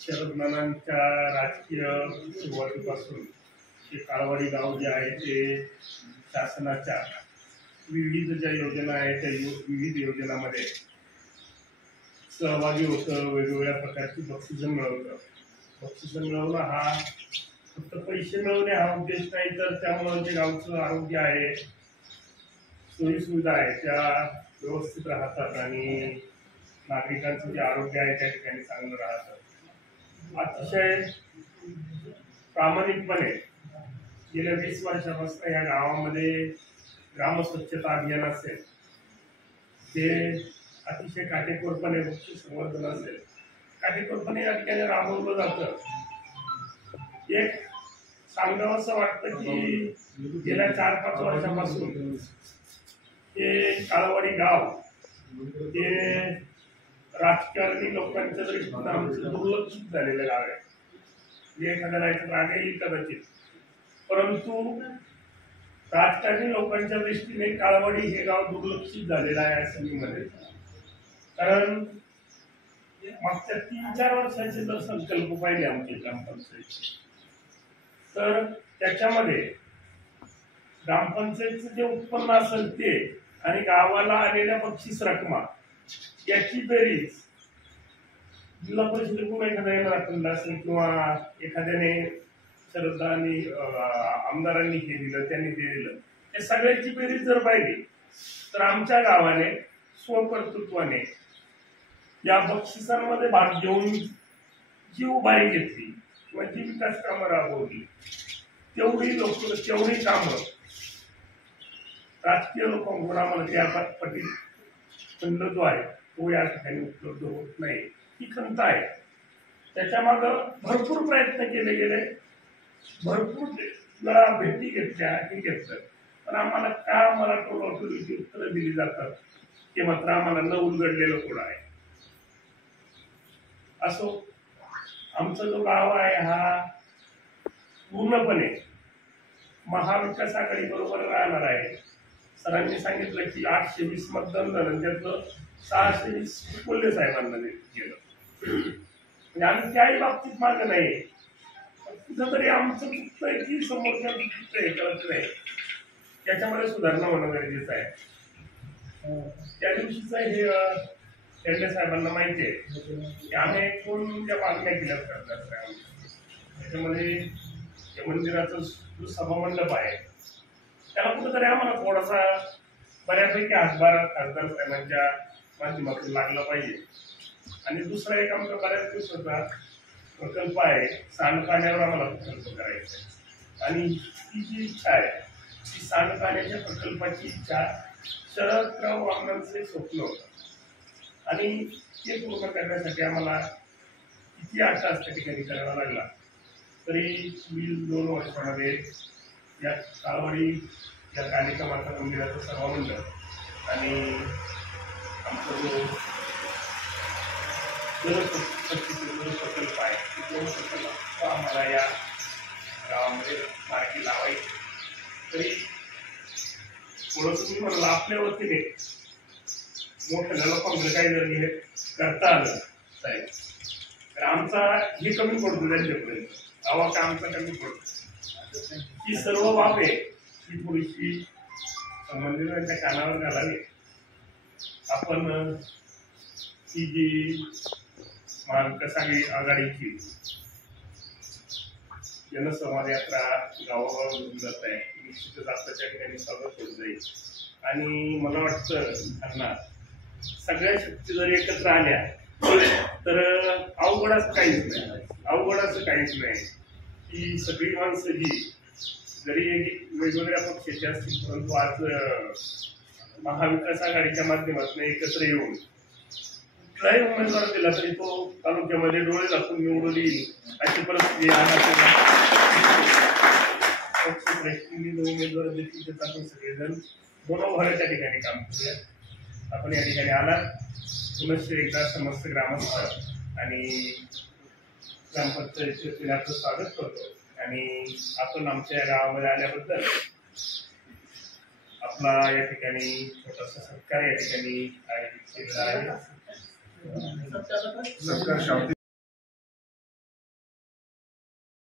शरद नानांच्या राजकीय सुरुवातीपासून हे काळवाडी गाव जे आहे ते शासनाच्या विविध ज्या योजना आहेत त्या विविध योजनांमध्ये सहभागी होतं, वेगवेगळ्या प्रकारची बक्षिसं मिळवतं. बक्षिसं मिळवणं हा फक्त पैसे मिळवणे हा उद्देश नाही, तर त्यामुळे जे गावचं आरोग्य आहे, सोयीसुविधा आहे त्या व्यवस्थित राहतात आणि नागरिकांचं जे आरोग्य आहे त्या ठिकाणी चांगलं राहतं. अतिशय प्रामाणिकपणे गेल्या 20 वर्षापासून या गावामध्ये ग्रामस्वच्छता अभियान असेल, ते अतिशय काटेकोरपणे, वृक्ष संवर्धन असेल, काटेकोरपणे या ठिकाणी राबवलं जातं. एक सांगावं असं वाटतं की गेल्या 4-5 वर्षापासून हे काळवाडी गाव हे राजकारणी लोकांच्या दृष्टीनं आमचं दुर्लक्षित झालेलं गाव आहे. एखाद्याला राग येईल कदाचित, परंतु राजकारणी लोकांच्या दृष्टीने काळवाडी हे गाव दुर्लक्षित झालेलं आहे असं मी म्हणेन. कारण मागच्या 3-4 वर्षाचे जर संकल्प पाहिले आमचे ग्रामपंचायतचे, तर त्याच्यामध्ये ग्रामपंचायतचं जे उत्पन्न असेल ते आणि गावाला आलेल्या बक्षीस रकमा याची बेरीज जिल्हा परिषदेकडून एखाद्याने रक्कम असेल किंवा एखाद्याने शरदांनी आमदारांनी हे दिलं, त्यांनी ते दिलं, या सगळ्याची बेरीज जर पाहिली तर आमच्या गावाने स्वकर्तृत्वाने या बक्षिसांमध्ये भाग घेऊन जी उभारी घेतली किंवा जी विकास कामं राबवली, तेवढी कामं राजकीय लोकांकडून आम्हाला त्या पटीत खंड जो आहे तो या ठिकाणी उपलब्ध होत नाही. ही खंत आहे. त्याच्या मागं भरपूर प्रयत्न केले गेले, भरपूर वेळा भेटी घेतल्या, हे घेतलं, पण आम्हाला टोलॉटोलीची उत्तरं दिली जातात ते मात्र आम्हाला न उलगडलेलं कोण आहे. असो, आमचा जो गाव आहे हा पूर्णपणे महाविकास आघाडी बरोबर राहणार आहे. सरांनी सांगितलं की 820 मतदान झालं, त्यातलं 620 कोल्हे साहेबांना गेलं. म्हणजे आम्ही त्याही बाबतीत मागे नाही, कुठं तरी आमचं चुकतंय की समोरच्या हे करत नाही, त्याच्यामध्ये सुधारणा होणं गरजेचं आहे. त्या दिवशीच हे कोल्हे साहेबांना माहिती आहे की आम्ही कोणत्या मागण्या केल्या करतात. त्याच्यामध्ये मंदिराचा जो सभामंडप आहे त्याला कुठंतरी आम्हाला थोडासा बऱ्यापैकी हातभार खासदार साहेबांच्या माध्यमातून लागला पाहिजे. आणि दुसरा एक आमचा बऱ्याच दिवसाचा प्रकल्प आहे, सांडपाण्यावर आम्हाला प्रकल्प करायचा आहे. आणि ती जी इच्छा आहे ती सांडपाण्याच्या प्रकल्पाची इच्छा शरदराव वामनांचं स्वप्न होतं आणि ते पूर्ण करण्यासाठी आम्हाला किती अट्टास त्या ठिकाणी करावा लागला तरी 2 वर्षामध्ये या काळवाडी या कालिका माता मंदिराचं सभामंडप आणि आमचा जो प्रकल्प आहे तो प्रकल्प आम्हाला या गावामध्ये मार्गी लावायची. तरी थोडंसं तुम्ही म्हणलं आपल्या वतीने मोठ्या लोकांकडे काही जर हे करता आलं साहेब तर आमचा हे कमी पडतो त्यांच्यापर्यंत, गावा का आमचा कमी पडतो. ही सर्व बाबे ही थोडीशी संबंधितांच्या कानावर घालावी. आपण ही जी महाविकास आघाडीची जनसंवाद यात्रा गावागावातून जात आहे, निश्चितच आताच्या ठिकाणी स्वागत होत जाईल. आणि मला वाटतं त्यांना सगळ्या शक्ती जर एकत्र आल्या तर अवघड असं काहीच नाही. ही सगळी माणसं जी जरी वेगवेगळ्या पक्षाची असतील, परंतु आज महाविकास आघाडीच्या माध्यमातून एकत्र येऊन कुठलाही उमेदवार दिला तरी तो तालुक्यामध्ये डोळे दाखवून निवडून येईल अशी परिस्थिती पक्षश्रेष्ठींनी जो उमेदवार देतील त्याचा आपण सगळेजण मनोभावाच्या ठिकाणी काम करूया. आपण या ठिकाणी आला पुनश्च एकदा समस्त ग्रामस्थ आणि ग्रामपंचायतीचे आपलं स्वागत करतो. आणि आपण आमच्या या गावामध्ये आल्याबद्दल आपला या ठिकाणी छोटासा सत्कार या ठिकाणी आयोजित केलेला आहे.